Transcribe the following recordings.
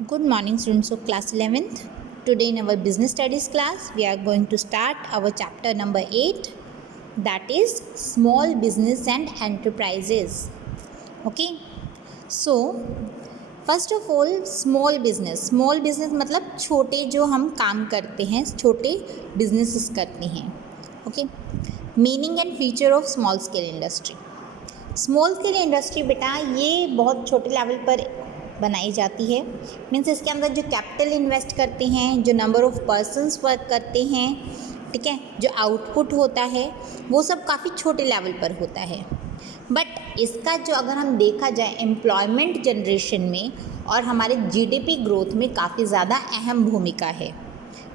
Good morning, students of class 11th. Today in our business studies class, we are going to start our chapter number 8, that is small business and enterprises. Okay. So, first of all, small business मतलब छोटे जो हम काम करते हैं, छोटे businesses करते हैं. Okay. Meaning and feature of small scale industry. Small scale industry बेटा ये बहुत छोटे लेवल पर बनाई जाती है. मीन्स इसके अंदर जो कैपिटल इन्वेस्ट करते हैं, जो नंबर ऑफ़ पर्सन्स वर्क करते हैं, ठीक है, जो आउटपुट होता है वो सब काफ़ी छोटे लेवल पर होता है. बट इसका जो अगर हम देखा जाए एम्प्लॉयमेंट जनरेशन में और हमारे जीडीपी ग्रोथ में काफ़ी ज़्यादा अहम भूमिका है.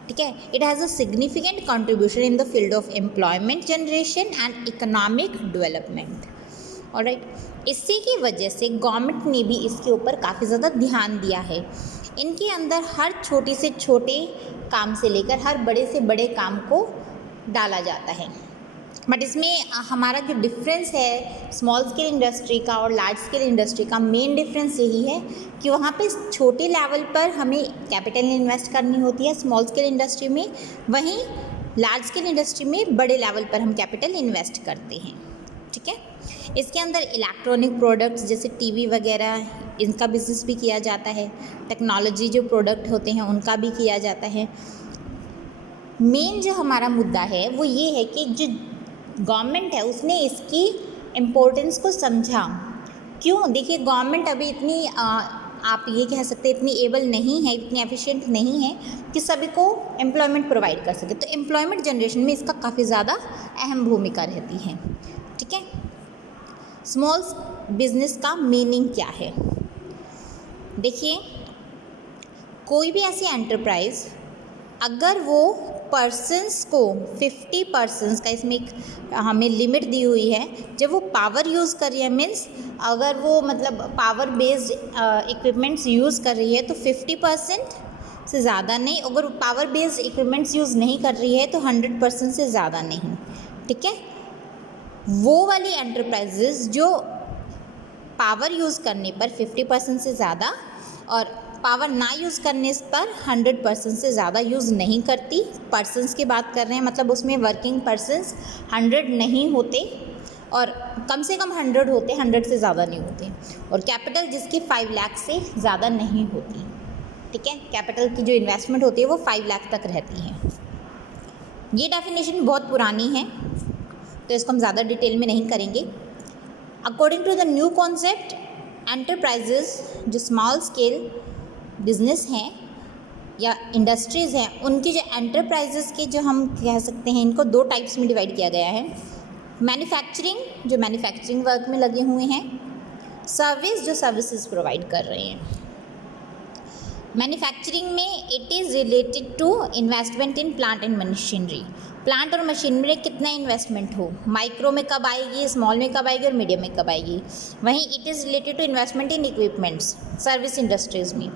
ठीक है, it has a significant contribution in the field of employment generation and economic development. Alright, इसी की वजह से गवर्नमेंट ने भी इसके ऊपर काफ़ी ज़्यादा ध्यान दिया है. इनके अंदर हर छोटे से छोटे काम से लेकर हर बड़े से बड़े काम को डाला जाता है. बट इसमें हमारा जो डिफरेंस है स्मॉल स्केल इंडस्ट्री का और लार्ज स्केल इंडस्ट्री का, मेन डिफरेंस यही है कि वहाँ पे छोटे लेवल पर हमें कैपिटल इन्वेस्ट करनी होती है स्मॉल स्केल इंडस्ट्री में, वहीं लार्ज स्केल इंडस्ट्री में बड़े लेवल पर हम कैपिटल इन्वेस्ट करते हैं. ठीक है, इसके अंदर इलेक्ट्रॉनिक प्रोडक्ट्स जैसे टीवी वगैरह इनका बिजनेस भी किया जाता है. टेक्नोलॉजी जो प्रोडक्ट होते हैं उनका भी किया जाता है. मेन जो हमारा मुद्दा है वो ये है कि जो गवर्नमेंट है उसने इसकी इम्पोर्टेंस को समझा. क्यों? देखिए, गवर्नमेंट अभी इतनी आप ये कह सकते हैं इतनी एबल नहीं है, इतनी एफिशिएंट नहीं है कि सभी को एम्प्लॉयमेंट प्रोवाइड कर सके. तो एम्प्लॉयमेंट जनरेशन में इसका काफ़ी ज़्यादा अहम भूमिका रहती है. ठीक है, स्मॉल बिजनेस का मीनिंग क्या है? देखिए, कोई भी ऐसी एंटरप्राइज अगर वो पर्सन्स को 50 पर्सन्स का, इसमें एक हमें लिमिट दी हुई है, जब वो पावर यूज़ कर रही है, मीन्स अगर वो मतलब पावर बेस्ड इक्विपमेंट्स यूज़ कर रही है तो 50% से ज़्यादा नहीं, अगर पावर बेस्ड इक्विपमेंट्स यूज़ नहीं कर रही है तो 100% से ज़्यादा नहीं. ठीक है, वो वाली एंटरप्राइजेज़ जो पावर यूज़ करने पर 50% से ज़्यादा और पावर ना यूज़ करने पर 100% से ज़्यादा यूज़ नहीं करती, पर्सन्स की बात कर रहे हैं, मतलब उसमें वर्किंग पर्सन्स 100 नहीं होते और कम से कम 100 होते, 100 से ज़्यादा नहीं होते, और कैपिटल जिसकी 5 लाख से ज़्यादा नहीं होती. ठीक है, कैपिटल की जो इन्वेस्टमेंट होती है वो 5 लाख तक रहती है. ये डेफिनेशन बहुत पुरानी है तो इसको हम ज़्यादा डिटेल में नहीं करेंगे. According to the new concept, enterprises जो स्मॉल स्केल बिजनेस हैं या इंडस्ट्रीज़ हैं, उनकी जो एंटरप्राइजेज़ के जो हम कह सकते हैं इनको 2 टाइप्स में डिवाइड किया गया है. मैन्युफैक्चरिंग, जो मैन्युफैक्चरिंग वर्क में लगे हुए हैं, सर्विस जो सर्विसेज प्रोवाइड कर रहे हैं. मैन्युफैक्चरिंग में it is related to investment in plant and machinery. Plant और मशीनरी में कितना इन्वेस्टमेंट हो, माइक्रो में कब आएगी, स्मॉल में कब आएगी और मीडियम में कब आएगी. वहीं it is related to investment in equipments service industries में.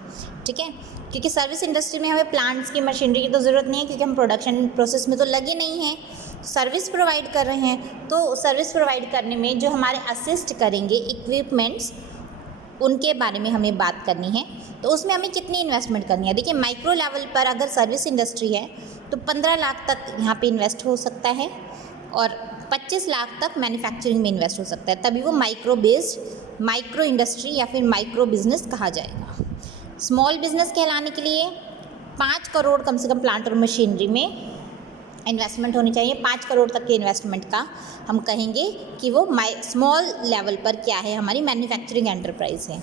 ठीक है, क्योंकि सर्विस इंडस्ट्री में हमें प्लांट्स की मशीनरी की तो ज़रूरत नहीं है क्योंकि हम प्रोडक्शन प्रोसेस में तो लगे नहीं हैं, सर्विस प्रोवाइड कर रहे हैं. तो सर्विस प्रोवाइड करने में जो हमारे असिस्ट करेंगे इक्विपमेंट्स, उनके बारे में हमें बात करनी है. तो उसमें हमें कितनी इन्वेस्टमेंट करनी है? देखिए, माइक्रो लेवल पर अगर सर्विस इंडस्ट्री है तो 15 लाख तक यहाँ पे इन्वेस्ट हो सकता है और 25 लाख तक मैन्युफैक्चरिंग में इन्वेस्ट हो सकता है, तभी वो माइक्रो बेस्ड माइक्रो इंडस्ट्री या फिर माइक्रो बिजनेस कहा जाएगा. स्मॉल बिजनेस कहलाने के लिए 5 करोड़ कम से कम प्लांट और मशीनरी में इन्वेस्टमेंट होनी चाहिए. 5 करोड़ तक के इन्वेस्टमेंट का हम कहेंगे कि वो स्मॉल लेवल पर क्या है, हमारी मैन्युफैक्चरिंग एंटरप्राइज है.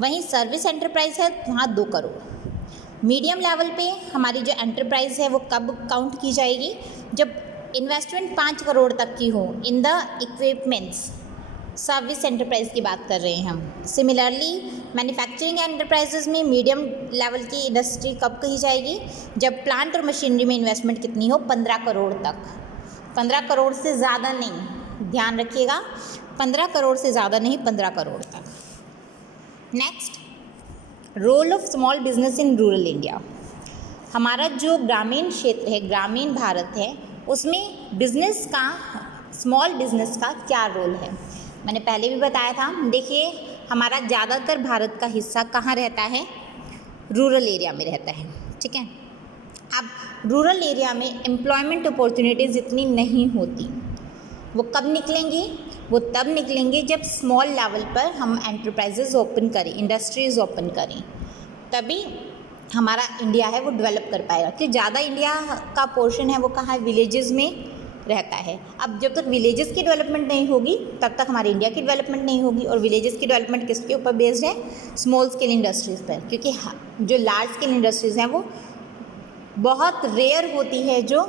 वहीं सर्विस एंटरप्राइज है वहाँ 2 करोड़. मीडियम लेवल पे हमारी जो एंटरप्राइज है वो कब काउंट की जाएगी? जब इन्वेस्टमेंट 5 करोड़ तक की हो in the equipments. Service enterprise की बात कर रहे हैं हम. सिमिलरली मैन्युफैक्चरिंग एंटरप्राइजेज में मीडियम लेवल की इंडस्ट्री कब कही जाएगी? जब प्लांट और मशीनरी में इन्वेस्टमेंट कितनी हो? 15 करोड़ तक. 15 करोड़ से ज़्यादा नहीं, ध्यान रखिएगा, 15 करोड़ से ज़्यादा नहीं, 15 करोड़ तक. Next, role of small business in rural India. हमारा जो ग्रामीण क्षेत्र है, ग्रामीण भारत है, उसमें बिजनेस का, स्मॉल बिजनेस का क्या रोल है? मैंने पहले भी बताया था. देखिए, हमारा ज़्यादातर भारत का हिस्सा कहाँ रहता है? रूरल एरिया में रहता है, ठीक है। अब रूरल एरिया में एम्प्लॉयमेंट अपॉर्चुनिटीज़ इतनी नहीं होती। वो कब निकलेंगी? वो तब निकलेंगे जब स्मॉल लेवल पर हम एंटरप्राइजेज़ ओपन करें, इंडस्ट्रीज़ ओपन करें, तभी हमारा इंडिया है वो डेवलप कर पाएगा। क्योंकि ज़्यादा इंडिया का पोर्शन है वो कहाँ है? विलेजेस में रहता है। अब जब तक विलेजेस की डेवलपमेंट नहीं होगी तब तक हमारे इंडिया की डेवलपमेंट नहीं होगी। और विलेजेस की डेवलपमेंट किसके ऊपर बेस्ड है? स्मॉल स्केल इंडस्ट्रीज़ पर। क्योंकि जो लार्ज स्केल इंडस्ट्रीज़ हैं वो बहुत रेयर होती है जो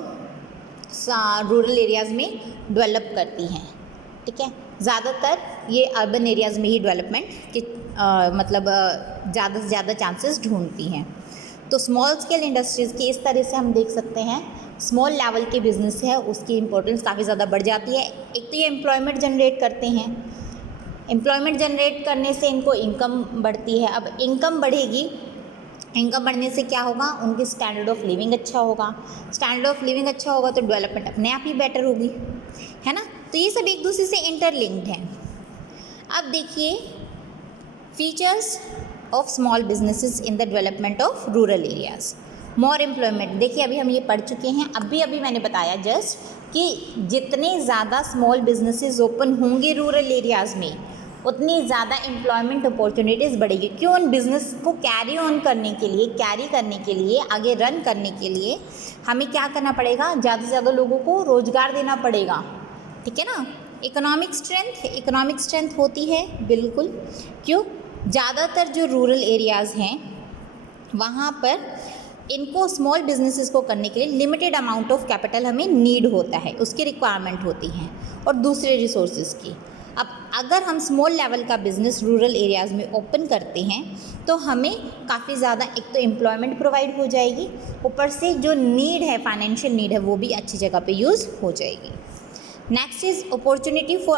रूरल एरियाज़ में डेवलप करती हैं, ठीक है। ज़्यादातर ये अर्बन एरियाज़ में ही डेवलपमेंट के ज़्यादा से ज़्यादा चांसेस ढूंढती हैं। तो स्मॉल स्केल इंडस्ट्रीज़ की इस तरह से हम देख सकते हैं, स्मॉल लेवल के बिजनेस है उसकी इम्पोर्टेंस काफ़ी ज़्यादा बढ़ जाती है। एक तो ये एम्प्लॉयमेंट जनरेट करते हैं, एम्प्लॉयमेंट जनरेट करने से इनको इनकम बढ़ती है। अब इनकम बढ़ेगी, इनकम बढ़ने से क्या होगा? उनकी स्टैंडर्ड ऑफ लिविंग अच्छा होगा। स्टैंडर्ड ऑफ लिविंग अच्छा होगा तो डेवलपमेंट अपने आप ही बेटर होगी, है ना। तो ये सब एक दूसरे से इंटरलिंक्ड हैं। अब देखिए features of small businesses in the development of rural areas. More employment, देखिए अभी हम ये पढ़ चुके हैं, अभी मैंने बताया जस्ट कि जितने ज़्यादा स्मॉल बिजनेसेस ओपन होंगे रूरल एरियाज़ में उतनी ज़्यादा एम्प्लॉयमेंट अपॉर्चुनिटीज़ बढ़ेगी। क्यों? उन बिज़नेस को कैरी करने के लिए आगे रन करने के लिए हमें क्या करना पड़ेगा? ज़्यादा से ज़्यादा लोगों को रोज़गार देना पड़ेगा, ठीक है ना। इकोनॉमिक स्ट्रेंथ होती है, बिल्कुल। क्यों? ज़्यादातर जो रूरल एरियाज़ हैं वहाँ पर इनको स्मॉल बिजनेसेस को करने के लिए लिमिटेड अमाउंट ऑफ कैपिटल हमें नीड होता है, उसकी रिक्वायरमेंट होती हैं, और दूसरे रिसोर्सेज की। अब अगर हम स्मॉल लेवल का बिज़नेस रूरल एरियाज़ में ओपन करते हैं तो हमें काफ़ी ज़्यादा एक तो एम्प्लॉयमेंट प्रोवाइड हो जाएगी, ऊपर से जो नीड है, फाइनेंशियल नीड है, वो भी अच्छी जगह पे यूज़ हो जाएगी। Next is opportunity for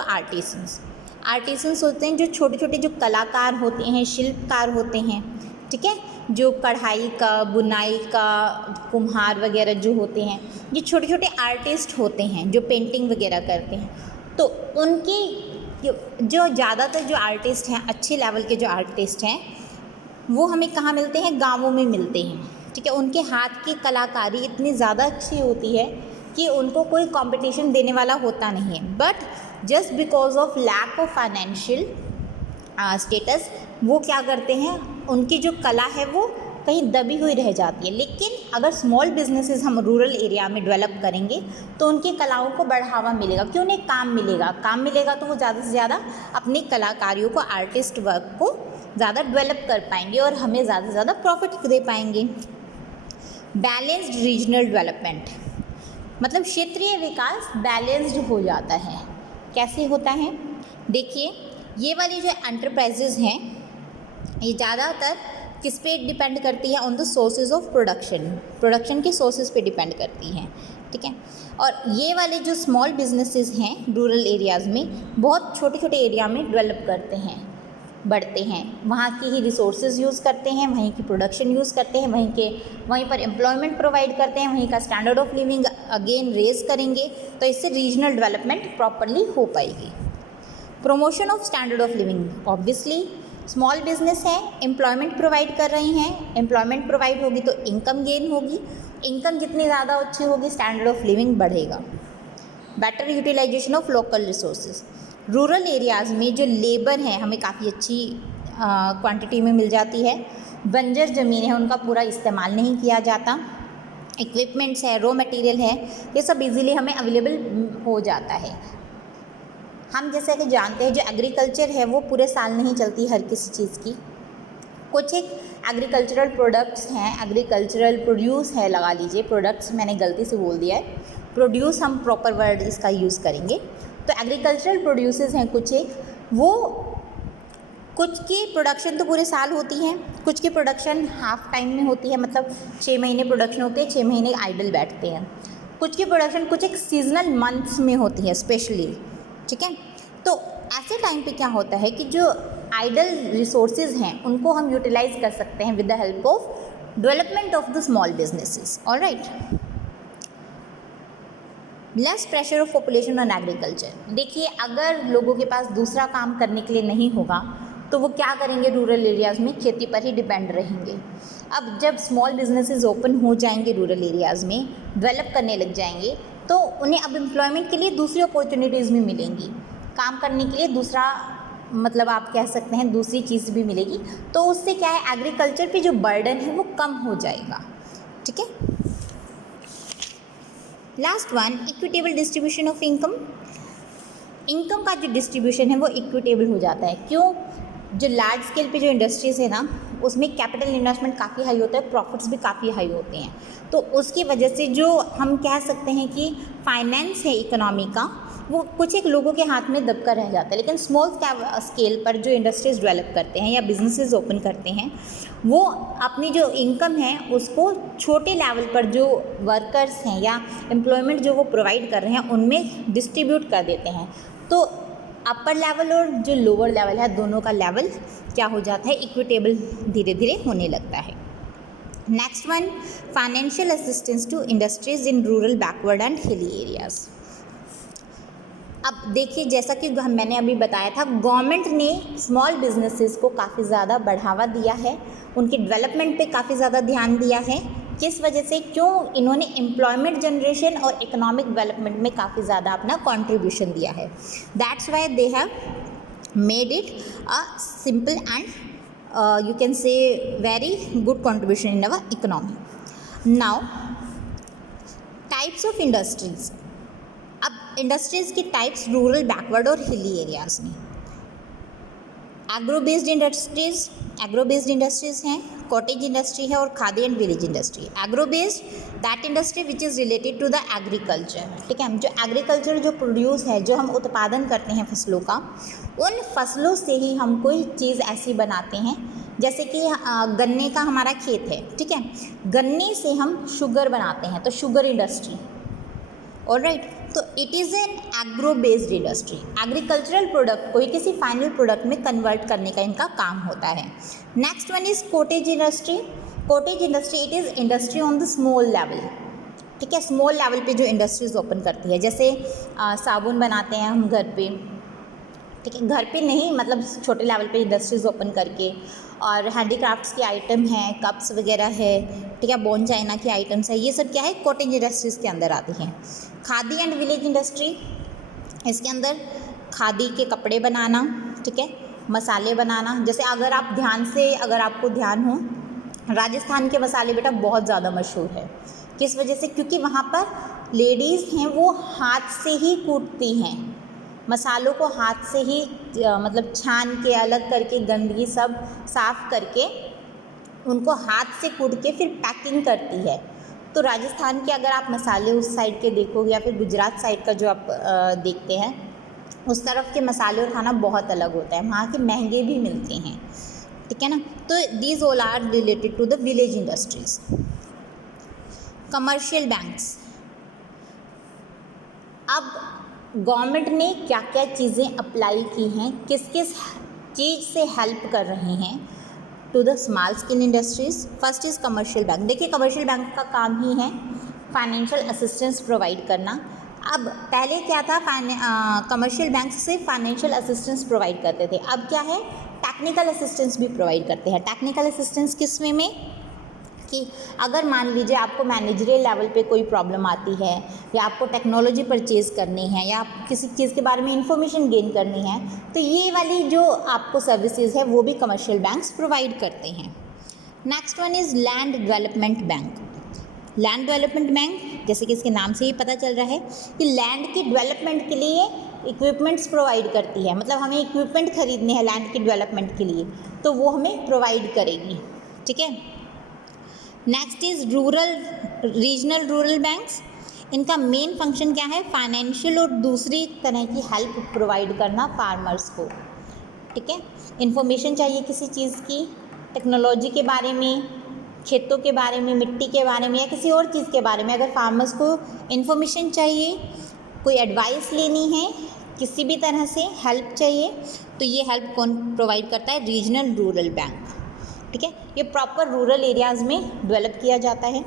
artisans होते हैं जो छोटे छोटे जो कलाकार होते हैं, शिल्पकार होते हैं, ठीक है, जो कढ़ाई का, बुनाई का, कुम्हार वगैरह जो होते हैं, ये छोटे छोटे आर्टिस्ट होते हैं जो पेंटिंग वगैरह करते हैं। तो उनकी जो ज़्यादातर जो आर्टिस्ट हैं, अच्छे लेवल के जो आर्टिस्ट हैं, वो हमें कहाँ मिलते हैं? गाँवों में मिलते हैं, ठीक है। उनके हाथ की कलाकारी इतनी ज़्यादा अच्छी होती है कि उनको कोई कंपटीशन देने वाला होता नहीं है। But just because of lack of financial status वो क्या करते हैं? उनकी जो कला है वो कहीं दबी हुई रह जाती है। लेकिन अगर स्मॉल बिजनेसेस हम रूरल एरिया में डेवलप करेंगे तो उनकी कलाओं को बढ़ावा मिलेगा। क्यों? उन्हें काम मिलेगा तो वो ज़्यादा से ज़्यादा अपनी कलाकारियों को, आर्टिस्ट वर्क को ज़्यादा डेवलप कर पाएंगे और हमें ज़्यादा से ज़्यादा प्रॉफिट दे पाएंगे। बैलेंस्ड रीजनल डेवलपमेंट, मतलब क्षेत्रीय विकास बैलेंस्ड हो जाता है। कैसे होता है? देखिए ये वाली जो एंटरप्राइजेज़ हैं ये ज़्यादातर किस पे डिपेंड करती है? On the sources of production के सोर्सेज पे डिपेंड करती हैं, ठीक है। और ये वाले जो स्मॉल बिजनेसेस हैं रूरल एरियाज़ में बहुत छोटे छोटे एरिया में डेवलप करते हैं, बढ़ते हैं, वहाँ की ही रिसोर्सेज यूज़ करते हैं, वहीं की प्रोडक्शन यूज़ करते हैं, वहीं पर एम्प्लॉयमेंट प्रोवाइड करते हैं, वहीं का standard of living again raise करेंगे, तो इससे रीजनल डेवलपमेंट प्रॉपरली हो पाएगी। Promotion of standard of living, obviously small business है, एम्प्लॉयमेंट प्रोवाइड कर रही हैं, एम्प्लॉयमेंट प्रोवाइड होगी तो इनकम गेन होगी, इनकम जितनी ज़्यादा अच्छी होगी स्टैंडर्ड ऑफ लिविंग बढ़ेगा। Better utilization of local resources, rural areas में जो लेबर है हमें काफ़ी अच्छी क्वांटिटी में मिल जाती है, बंजर ज़मीन है उनका पूरा इस्तेमाल नहीं किया जाता, इक्विपमेंट्स है, रॉ मटेरियल है, ये सब इजीली हमें अवेलेबल हो जाता है। हम जैसे कि जानते हैं जो एग्रीकल्चर है वो पूरे साल नहीं चलती हर किसी चीज़ की, कुछ एक एग्रीकल्चरल प्रोडक्ट्स हैं, एग्रीकल्चरल प्रोड्यूस है, लगा लीजिए प्रोडक्ट्स मैंने गलती से बोल दिया है, प्रोड्यूस हम प्रॉपर वर्ड इसका यूज़ करेंगे। तो एग्रीकल्चरल प्रोड्यूसेस हैं कुछ एक, वो कुछ की प्रोडक्शन तो पूरे साल होती है, कुछ की प्रोडक्शन हाफ टाइम में होती है, मतलब 6 महीने प्रोडक्शन होते हैं, 6 महीने आइडल बैठते हैं। कुछ की प्रोडक्शन कुछ एक सीजनल मंथ्स में होती है स्पेशली, ठीक है। तो ऐसे टाइम पे क्या होता है कि जो आइडल रिसोर्सेज हैं उनको हम यूटिलाइज कर सकते हैं with the help of development of the small businesses, alright. Less pressure of population on agriculture, देखिए अगर लोगों के पास दूसरा काम करने के लिए नहीं होगा तो वो क्या करेंगे, रूरल एरियाज़ में खेती पर ही डिपेंड रहेंगे। अब जब स्मॉल बिजनेसेस ओपन हो जाएंगे रूरल एरियाज़ में, डेवलप करने लग जाएंगे, तो उन्हें अब एम्प्लॉयमेंट के लिए दूसरी अपॉर्चुनिटीज़ भी मिलेंगी, काम करने के लिए दूसरा, मतलब आप कह सकते हैं दूसरी चीज़ भी मिलेगी। तो उससे क्या है, एग्रीकल्चर पे जो बर्डन है वो कम हो जाएगा। ठीक है। Last one, equitable distribution of income. Income का जो डिस्ट्रीब्यूशन है वो इक्विटेबल हो जाता है। क्यों? जो लार्ज स्केल पे जो इंडस्ट्रीज़ है ना, उसमें कैपिटल इन्वेस्टमेंट काफ़ी हाई होता है, प्रॉफिट्स भी काफ़ी हाई होते हैं। तो उसकी वजह से जो हम कह सकते हैं कि फाइनेंस है इकोनॉमी का, वो कुछ एक लोगों के हाथ में दबकर रह जाता है। लेकिन स्मॉल स्केल पर जो इंडस्ट्रीज़ डेवलप करते हैं या बिजनेसेस ओपन करते हैं, वो अपनी जो इनकम है उसको छोटे लेवल पर जो वर्कर्स हैं या एम्प्लॉयमेंट जो वो प्रोवाइड कर रहे हैं उनमें डिस्ट्रीब्यूट कर देते हैं। तो अपर लेवल और जो लोअर लेवल है, दोनों का लेवल क्या हो जाता है, इक्विटेबल धीरे धीरे होने लगता है। Next one, financial assistance to industries in rural backward and hilly areas. अब देखिए, जैसा कि मैंने अभी बताया था, गवर्नमेंट ने स्मॉल बिजनेसेस को काफ़ी ज़्यादा बढ़ावा दिया है, उनके डेवलपमेंट पे काफ़ी ज़्यादा ध्यान दिया है। किस वजह से? क्यों? इन्होंने एम्प्लॉयमेंट जनरेशन और इकोनॉमिक डेवलपमेंट में काफ़ी ज़्यादा अपना कंट्रीब्यूशन दिया है। That's why they have made it a simple and you can say very good contribution in our economy. Now, types of industries. अब इंडस्ट्रीज़ की टाइप्स रूरल, बैकवर्ड और हिली एरियाज़ में। एग्रो बेस्ड इंडस्ट्रीज़ हैं, cottage industry है और khadi and village industry. Agro based, that industry which is related to the agriculture. ठीक है, जो एग्रीकल्चर जो प्रोड्यूस है, जो हम उत्पादन करते हैं फसलों का, उन फसलों से ही हम कोई चीज़ ऐसी बनाते हैं, जैसे कि गन्ने का हमारा खेत है, ठीक है, गन्ने से हम शुगर बनाते हैं, तो शुगर इंडस्ट्री। ऑलराइट, तो it is an agro based industry. Agricultural product को ही किसी फाइनल प्रोडक्ट में कन्वर्ट करने का इनका काम होता है। Next one is cottage industry. Cottage industry, it is industry on the small level. ठीक है, स्मॉल लेवल पे जो इंडस्ट्रीज ओपन करती है, जैसे साबुन बनाते हैं हम घर पे, ठीक है, घर पे नहीं, मतलब छोटे लेवल पे इंडस्ट्रीज ओपन करके, और हैंडीक्राफ्ट्स के आइटम हैं, कप्स वगैरह है, ठीक है, बोन चाइना के आइटम्स है, ये सब क्या है, कॉटेज इंडस्ट्रीज़ के अंदर आती हैं। खादी एंड विलेज इंडस्ट्री, इसके अंदर खादी के कपड़े बनाना, ठीक है, मसाले बनाना। जैसे अगर आप अगर आपको ध्यान हो, राजस्थान के मसाले बेटा बहुत ज़्यादा मशहूर है। किस वजह से? क्योंकि वहाँ पर लेडीज़ हैं वो हाथ से ही कूटती हैं मसालों को, हाथ से ही मतलब छान के अलग करके गंदगी सब साफ़ करके उनको हाथ से कूट के फिर पैकिंग करती है। तो राजस्थान के अगर आप मसाले उस साइड के देखोगे या फिर गुजरात साइड का जो आप देखते हैं, उस तरफ के मसाले और खाना बहुत अलग होता है, वहाँ के महंगे भी मिलते हैं। ठीक है ना। तो these all are related to the village industries. Commercial banks, अब गवर्नमेंट ने क्या क्या चीज़ें अप्लाई की हैं, किस किस चीज़ से हेल्प कर रही हैं to the small scale industries. First is commercial bank. देखिए कमर्शियल बैंक का काम ही है फाइनेंशियल असिस्टेंस प्रोवाइड करना। अब पहले क्या था, कमर्शियल बैंक से फाइनेंशियल असिस्टेंस प्रोवाइड करते थे, अब क्या है, टेक्निकल असिस्टेंस भी प्रोवाइड करते हैं। टेक्निकल असिस्टेंस किस वे में कि अगर मान लीजिए आपको मैनेजरियल लेवल पे कोई प्रॉब्लम आती है, या आपको टेक्नोलॉजी परचेज़ करनी है, या आप किसी चीज़ के बारे में इंफॉर्मेशन गेन करनी है, तो ये वाली जो आपको सर्विसेज है वो भी कमर्शियल बैंक्स प्रोवाइड करते हैं। Next one is land development bank. Land development bank, जैसे कि इसके नाम से ही पता चल रहा है कि लैंड की डेवलपमेंट के लिए इक्विपमेंट्स प्रोवाइड करती है, मतलब हमें इक्विपमेंट खरीदने हैं लैंड की डेवलपमेंट के लिए, तो वो हमें प्रोवाइड करेगी। ठीक है। Next is regional rural banks. इनका मेन फंक्शन क्या है, फाइनेंशियल और दूसरी तरह की हेल्प प्रोवाइड करना फार्मर्स को। ठीक है, इन्फॉर्मेशन चाहिए किसी चीज़ की, टेक्नोलॉजी के बारे में, खेतों के बारे में, मिट्टी के बारे में, या किसी और चीज़ के बारे में, अगर फार्मर्स को इन्फॉर्मेशन चाहिए, कोई एडवाइस लेनी है, किसी भी तरह से हेल्प चाहिए, तो ये हेल्प कौन प्रोवाइड करता है, रीजनल रूरल बैंक। ठीक है, ये प्रॉपर रूरल एरियाज़ में डेवलप किया जाता है,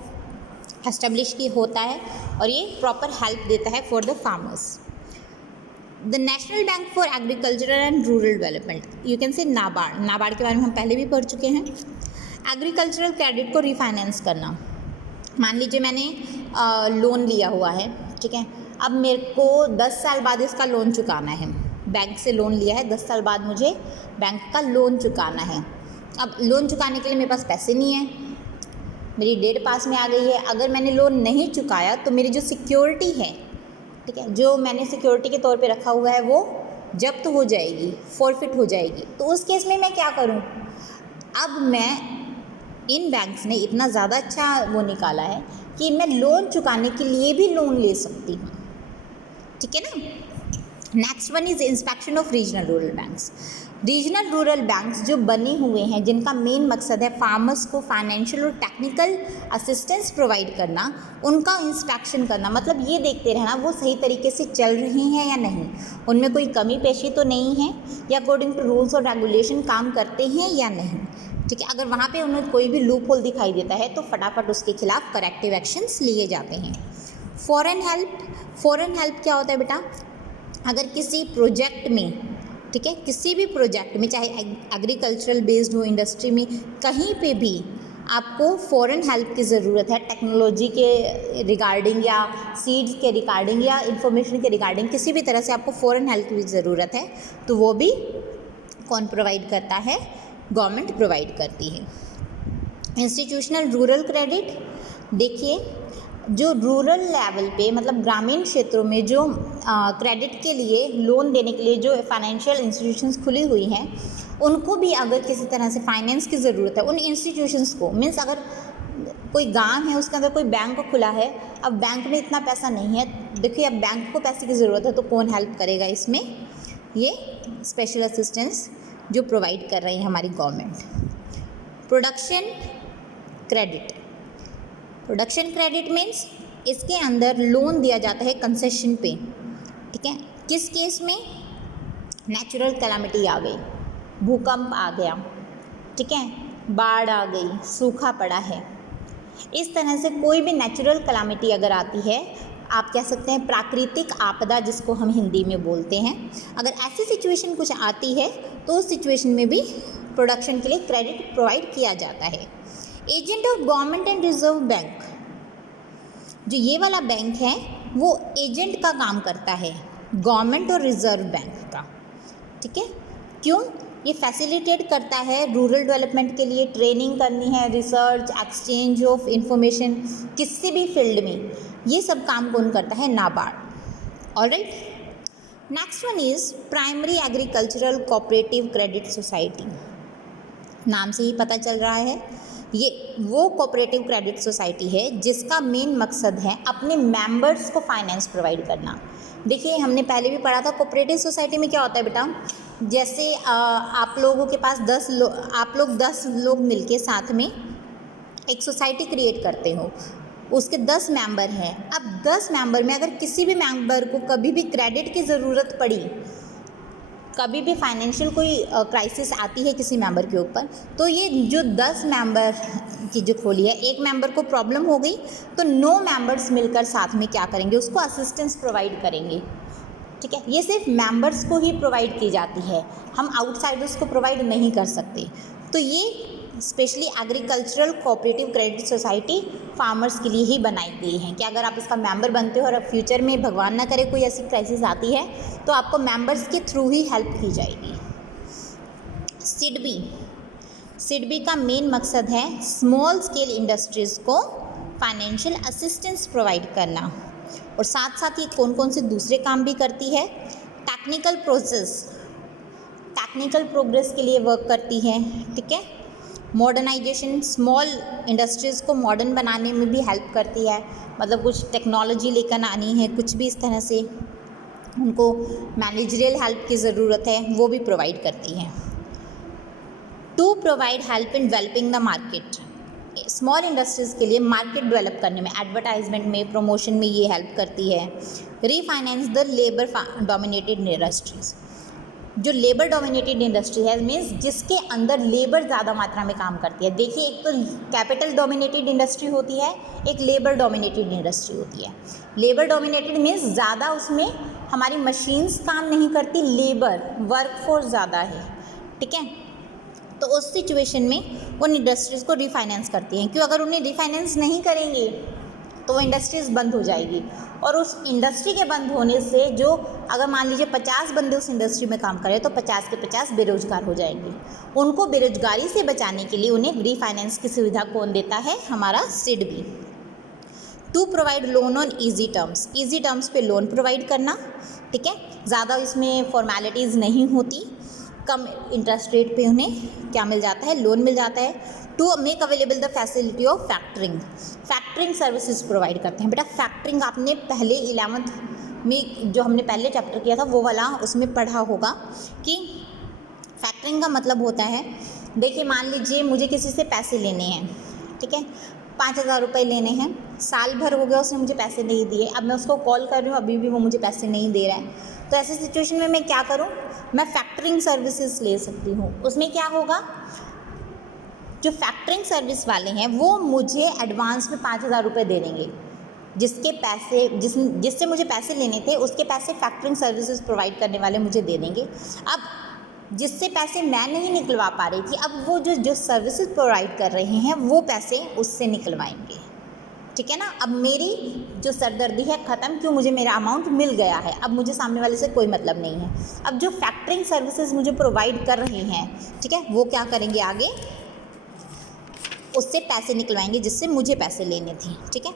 एस्टेब्लिश की होता है, और ये प्रॉपर हेल्प देता है for the farmers. The national bank for agricultural and rural development, you can से नाबार्ड। नाबार्ड के बारे में हम पहले भी पढ़ चुके हैं। एग्रीकल्चरल क्रेडिट को रिफाइनेंस करना। मान लीजिए मैंने लोन लिया हुआ है, ठीक है, अब मेरे को 10 साल बाद इसका लोन चुकाना है। बैंक से लोन लिया है, 10 साल बाद मुझे बैंक का लोन चुकाना है। अब लोन चुकाने के लिए मेरे पास पैसे नहीं है, मेरी डेट पास में आ गई है। अगर मैंने लोन नहीं चुकाया तो मेरी जो सिक्योरिटी है, ठीक है, जो मैंने सिक्योरिटी के तौर पे रखा हुआ है वो जब्त हो जाएगी, फॉरफिट हो जाएगी। तो उस केस में मैं क्या करूं? अब मैं इन बैंक्स ने इतना ज़्यादा अच्छा वो निकाला है कि मैं लोन चुकाने के लिए भी लोन ले सकती हूँ, ठीक है ना। Next one is inspection of regional rural banks. Regional rural banks जो बने हुए हैं, जिनका मेन मकसद है फार्मर्स को फाइनेंशियल और टेक्निकल असिस्टेंस प्रोवाइड करना, उनका इंस्पेक्शन करना, मतलब ये देखते रहना वो सही तरीके से चल रही हैं या नहीं, उनमें कोई कमी पेशी तो नहीं है, या अकॉर्डिंग टू रूल्स और रेगुलेशन काम करते हैं या नहीं, ठीक है। अगर वहाँ पे उन्हें कोई भी लूप होल दिखाई देता है तो फटाफट उसके खिलाफ करेक्टिव एक्शंस लिए जाते हैं। Foreign help. फॉरेन हेल्प क्या होता है बेटा? अगर किसी प्रोजेक्ट में, ठीक है, किसी भी प्रोजेक्ट में, चाहे एग्रीकल्चरल बेस्ड हो, इंडस्ट्री में, कहीं पे भी आपको फॉरेन हेल्प की ज़रूरत है, टेक्नोलॉजी के रिगार्डिंग या सीड्स के रिगार्डिंग या इंफॉर्मेशन के रिगार्डिंग, किसी भी तरह से आपको फॉरेन हेल्प की ज़रूरत है, तो वो भी कौन प्रोवाइड करता है? गवर्नमेंट प्रोवाइड करती है। Institutional rural credit. देखिए, जो रूरल लेवल पे, मतलब ग्रामीण क्षेत्रों में जो क्रेडिट के लिए, लोन देने के लिए जो फाइनेंशियल इंस्टीट्यूशंस खुली हुई हैं, उनको भी अगर किसी तरह से फाइनेंस की ज़रूरत है, उन इंस्टीट्यूशंस को, मीन्स अगर कोई गांव है उसके अंदर कोई बैंक खुला है, अब बैंक में इतना पैसा नहीं है, देखिए अब बैंक को पैसे की ज़रूरत है, तो कौन हेल्प करेगा इसमें? ये स्पेशल असिस्टेंस जो प्रोवाइड कर रही है हमारी government. Production credit. Production credit means इसके अंदर लोन दिया जाता है कंसेशन पे, ठीक है। किस केस में? नेचुरल कैलामिटी आ गई, भूकंप आ गया, ठीक है, बाढ़ आ गई, सूखा पड़ा है, इस तरह से कोई भी नेचुरल कैलामिटी अगर आती है, आप कह सकते हैं प्राकृतिक आपदा जिसको हम हिंदी में बोलते हैं, अगर ऐसी सिचुएशन कुछ आती है तो उस सिचुएशन में भी प्रोडक्शन के लिए क्रेडिट प्रोवाइड किया जाता है। Agent of government and reserve bank. जो ये वाला बैंक है वो एजेंट का काम करता है गवर्नमेंट और रिजर्व बैंक का, ठीक है। क्यों? ये फैसिलिटेट करता है रूरल डेवलपमेंट के लिए, ट्रेनिंग करनी है, रिसर्च, एक्सचेंज ऑफ इंफॉर्मेशन, किसी भी फील्ड में, ये सब काम कौन करता है? NABARD. Alright, next one is primary agricultural cooperative credit society. नाम से ही पता चल रहा है ये वो कोऑपरेटिव क्रेडिट सोसाइटी है जिसका मेन मकसद है अपने मेंबर्स को फाइनेंस प्रोवाइड करना। देखिए, हमने पहले भी पढ़ा था कोऑपरेटिव सोसाइटी में क्या होता है बेटा, जैसे आप लोगों के पास 10 लोग मिलके साथ में एक सोसाइटी क्रिएट करते हो, उसके 10 मेंबर हैं। अब 10 मेंबर में अगर किसी भी मेंबर को कभी भी क्रेडिट की ज़रूरत पड़ी, कभी भी फाइनेंशियल कोई क्राइसिस आती है किसी मेंबर के ऊपर, तो ये जो 10 मेंबर की जो खोली है, एक मेंबर को प्रॉब्लम हो गई तो 9 मेंबर्स मिलकर साथ में क्या करेंगे? उसको असिस्टेंस प्रोवाइड करेंगे, ठीक है। ये सिर्फ मेंबर्स को ही प्रोवाइड की जाती है, हम आउटसाइडर्स को प्रोवाइड नहीं कर सकते। तो ये specially agricultural cooperative credit society farmers के लिए ही बनाई गई है कि अगर आप इसका मेंबर बनते हो और अब फ्यूचर में भगवान ना करे कोई ऐसी क्राइसिस आती है तो आपको मेंबर्स के थ्रू ही हेल्प की जाएगी। सिडबी का मेन मकसद है स्मॉल स्केल इंडस्ट्रीज़ को फाइनेंशियल असिस्टेंस प्रोवाइड करना, और साथ साथ ये कौन कौन से दूसरे काम भी करती है? टेक्निकल प्रोग्रेस के लिए वर्क करती है, ठीक है। मॉडर्नाइजेशन, स्मॉल इंडस्ट्रीज़ को मॉडर्न बनाने में भी हेल्प करती है, मतलब कुछ टेक्नोलॉजी लेकर आनी है, कुछ भी इस तरह से उनको मैनेजरियल हेल्प की ज़रूरत है, वो भी प्रोवाइड करती है। To provide help in developing the market. Small industries के लिए मार्केट डेवलप करने में, एडवर्टाइजमेंट में, प्रमोशन में ये हेल्प करती है। Refinance the labour dominated industries. जो लेबर डोमिनेटेड इंडस्ट्री है मीन्स जिसके अंदर लेबर ज़्यादा मात्रा में काम करती है। देखिए, एक तो कैपिटल डोमिनेटेड इंडस्ट्री होती है, एक लेबर डोमिनेटेड इंडस्ट्री होती है। लेबर डोमिनेटेड मीन्स ज़्यादा उसमें हमारी मशीन्स काम नहीं करती, लेबर वर्कफोर्स ज़्यादा है, ठीक है। तो उस सिचुएशन में उन इंडस्ट्रीज़ को रिफाइनेंस करती हैं, क्यों? अगर उन्हें रिफाइनेंस नहीं करेंगे तो वो इंडस्ट्रीज़ बंद हो जाएगी, और उस इंडस्ट्री के बंद होने से जो अगर मान लीजिए 50 बंदे उस इंडस्ट्री में काम करें तो 50 के 50 बेरोजगार हो जाएंगे। उनको बेरोजगारी से बचाने के लिए उन्हें रिफाइनेंस की सुविधा कौन देता है? हमारा SIDBI. To provide loan on easy terms, easy terms पे लोन प्रोवाइड करना, ठीक है। ज़्यादा इसमें फॉर्मेलिटीज़ नहीं होती, कम इंटरेस्ट रेट पे उन्हें क्या मिल जाता है? लोन मिल जाता है। To make available the facility of factoring, factoring services provide करते हैं। बेटा फैक्टरिंग आपने पहले 11th में जो हमने पहले चैप्टर किया था वो वाला उसमें पढ़ा होगा कि फैक्टरिंग का मतलब होता है, देखिए मान लीजिए मुझे किसी से पैसे लेने हैं, ठीक है, 5,000 रुपये लेने हैं, साल भर हो गया उसने मुझे पैसे नहीं दिए, अब मैं उसको कॉल कर रही हूँ अभी भी वो मुझे पैसे नहीं दे रहा है। तो ऐसी सिचुएशन में मैं क्या करूँ? मैं फैक्टरिंग सर्विसेज ले सकती हूँ। उसमें क्या होगा, जो फैक्टरिंग सर्विस वाले हैं वो मुझे एडवांस में 5,000 रुपये दे देंगे, जिसके पैसे जिससे मुझे पैसे लेने थे उसके पैसे फैक्टरिंग सर्विसेज प्रोवाइड करने वाले मुझे दे देंगे। अब जिससे पैसे मैं नहीं निकलवा पा रही थी, अब वो जो सर्विसेज प्रोवाइड कर रहे हैं वो पैसे उससे निकलवाएंगे, ठीक है ना। अब मेरी जो सरदर्दी है ख़त्म, क्यों? मुझे मेरा अमाउंट मिल गया है, अब मुझे सामने वाले से कोई मतलब नहीं है। अब जो फैक्टरिंग सर्विसेज मुझे प्रोवाइड कर रहे हैं, ठीक है, वो क्या करेंगे आगे? उससे पैसे निकलवाएंगे जिससे मुझे पैसे लेने थे, ठीक है।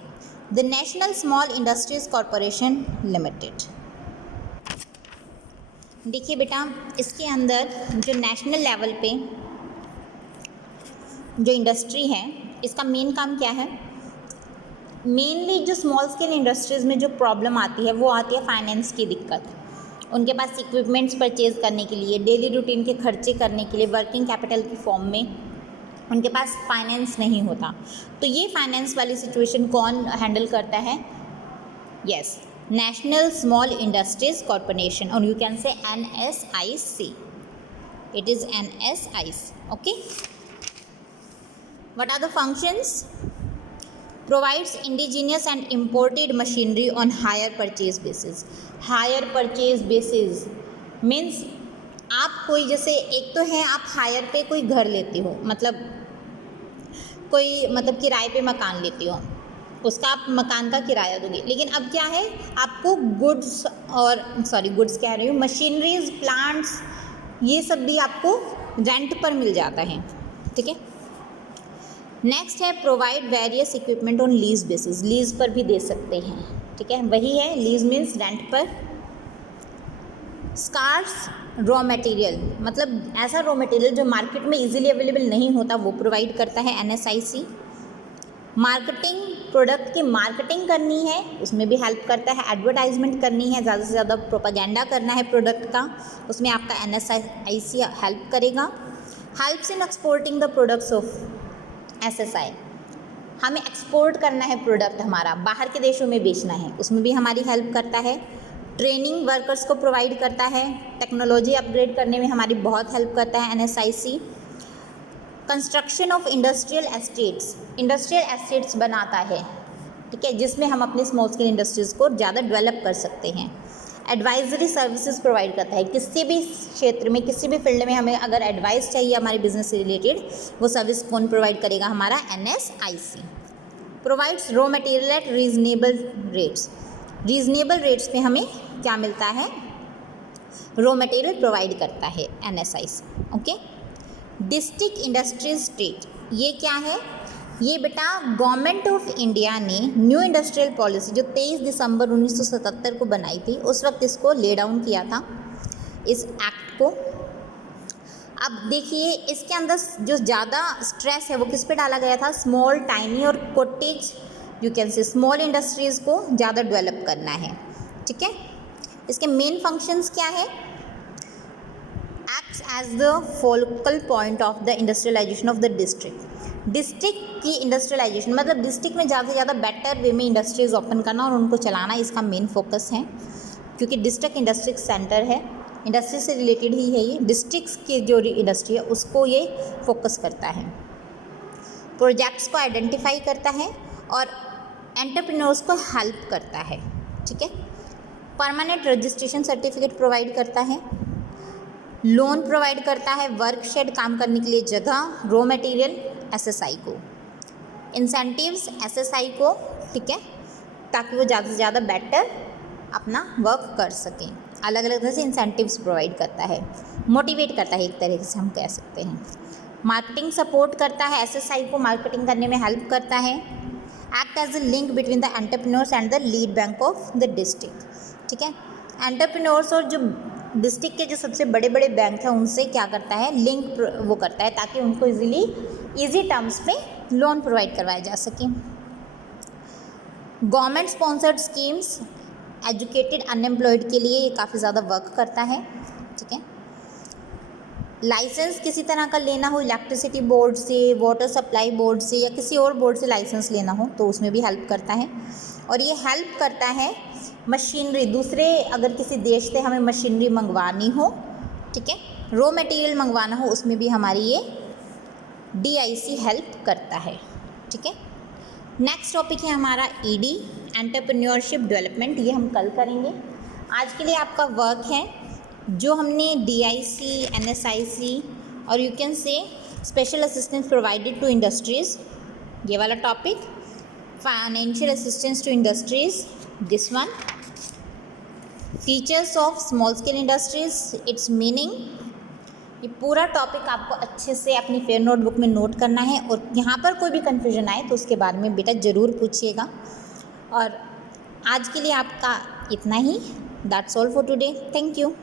The national small industries corporation limited, देखिए बेटा इसके अंदर जो नेशनल लेवल पे जो इंडस्ट्री है इसका मेन काम क्या है? मेनली जो स्मॉल स्केल इंडस्ट्रीज़ में जो प्रॉब्लम आती है वो आती है फाइनेंस की दिक्कत। उनके पास इक्विपमेंट्स परचेज़ करने के लिए, डेली रूटीन के खर्चे करने के लिए वर्किंग कैपिटल की फॉर्म में उनके पास फाइनेंस नहीं होता। तो ये फाइनेंस वाली सिचुएशन कौन हैंडल करता है? Yes, national small industries corporation, और you can say NSIC, it is NSIC, okay. What are the functions? Provides indigenous and imported machinery on hire purchase basis. Hire purchase basis means आप कोई, जैसे एक तो है आप हायर पे कोई घर लेते हो, मतलब किराए पे मकान लेते हो, उसका आप मकान का किराया दोगे। लेकिन अब क्या है, आपको गुड्स कह रही हूँ, मशीनरीज, प्लांट्स, ये सब भी आपको रेंट पर मिल जाता है, ठीक है। नेक्स्ट है provide various equipment on lease basis, lease पर भी दे सकते हैं, ठीक है, वही है लीज मीन्स रेंट पर। स्कार्स रॉ मटेरियल, मतलब ऐसा रॉ मटेरियल जो मार्केट में इजीली अवेलेबल नहीं होता वो प्रोवाइड करता है NSIC। मार्केटिंग, प्रोडक्ट की मार्केटिंग करनी है उसमें भी हेल्प करता है, एडवर्टाइजमेंट करनी है, ज़्यादा से ज़्यादा प्रोपागेंडा करना है प्रोडक्ट का, उसमें आपका NSIC हेल्प करेगा। Helps in exporting the products of SSI, हमें एक्सपोर्ट करना है प्रोडक्ट हमारा, बाहर के देशों में बेचना है, उसमें भी हमारी हेल्प करता है। ट्रेनिंग वर्कर्स को प्रोवाइड करता है, टेक्नोलॉजी अपग्रेड करने में हमारी बहुत हेल्प करता है NSIC। Construction of industrial estates बनाता है, ठीक है, जिसमें हम अपने स्मॉल स्केल इंडस्ट्रीज़ को ज़्यादा डेवलप कर सकते हैं। एडवाइजरी सर्विसेज प्रोवाइड करता है, किसी भी क्षेत्र में, किसी भी फील्ड में हमें अगर एडवाइस चाहिए हमारे बिजनेस से रिलेटेड, वो सर्विस कौन प्रोवाइड करेगा? हमारा NSIC। Provides raw material at reasonable rates, reasonable rates पे हमें क्या मिलता है? रॉ मटेरियल प्रोवाइड करता है NSIC, okay. District industrial state, ये क्या है? ये बेटा गवर्नमेंट ऑफ इंडिया ने न्यू इंडस्ट्रियल पॉलिसी जो 23 दिसंबर 1977 को बनाई थी, उस वक्त इसको ले डाउन किया था, इस एक्ट को। अब देखिए इसके अंदर जो ज़्यादा स्ट्रेस है वो किस पे डाला गया था? स्मॉल, टाइनी और कॉटेज, यू कैन से स्मॉल इंडस्ट्रीज़ को ज़्यादा डेवलप करना है, ठीक है। इसके मेन फंक्शंस क्या है? Acts as the focal point of the industrialization of the district की इंडस्ट्रियलाइजेशन, मतलब डिस्ट्रिक्ट में ज़्यादा से ज़्यादा बेटर वे में इंडस्ट्रीज़ ओपन करना और उनको चलाना इसका मेन फोकस है, क्योंकि डिस्ट्रिक्ट इंडस्ट्री सेंटर है, इंडस्ट्री से रिलेटेड ही है ये, डिस्ट्रिक्ट्स की जो इंडस्ट्री है उसको ये फोकस करता है। प्रोजेक्ट्स को आइडेंटिफाई करता है और एंटरप्रेन्योर्स को हेल्प करता है, ठीक है। परमानेंट रजिस्ट्रेशन सर्टिफिकेट प्रोवाइड करता है, लोन प्रोवाइड करता है, वर्कशेड काम करने के लिए जगह, रॉ मटेरियल एसएसआई को, इंसेंटिव्स एसएसआई को, ठीक है, ताकि वो ज़्यादा से ज़्यादा बेटर अपना वर्क कर सकें। अलग अलग तरह से इंसेंटिव्स प्रोवाइड करता है, मोटिवेट करता है एक तरीके से हम कह सकते हैं। मार्केटिंग सपोर्ट करता है, एसएसआई को मार्केटिंग करने में हेल्प करता है। Act as a link between the entrepreneurs and the lead bank of the district, ठीक है। एंटरप्रेन्योर्स और जो डिस्ट्रिक्ट के जो सबसे बड़े बड़े बैंक हैं उनसे क्या करता है, लिंक वो करता है ताकि उनको ईजी टर्म्स में लोन प्रोवाइड करवाए जा सकें। Government sponsored schemes educated unemployed के लिए ये काफ़ी ज़्यादा वर्क करता है, ठीक है। लाइसेंस किसी तरह का लेना हो, इलेक्ट्रिसिटी बोर्ड से, वाटर सप्लाई बोर्ड से या किसी और बोर्ड से लाइसेंस लेना हो तो उसमें भी हेल्प करता है। और ये हेल्प करता है मशीनरी, दूसरे अगर किसी देश से हमें मशीनरी मंगवानी हो, ठीक है, रॉ मटेरियल मंगवाना हो, उसमें भी हमारी ये DIC हेल्प करता है, ठीक है। नेक्स्ट टॉपिक है हमारा ED एंटरप्रेन्योरशिप डेवलपमेंट, ये हम कल करेंगे। आज के लिए आपका वर्क है जो हमने DIC, NSIC और you can say special assistance provided to industries, ये वाला topic, financial assistance to industries, this one, features of small scale industries, its meaning, ये पूरा टॉपिक आपको अच्छे से अपनी फेयर नोटबुक में नोट करना है और यहाँ पर कोई भी कन्फ्यूजन आए तो उसके बारे में बेटा ज़रूर पूछिएगा। और आज के लिए आपका इतना ही, that's all for today, thank you.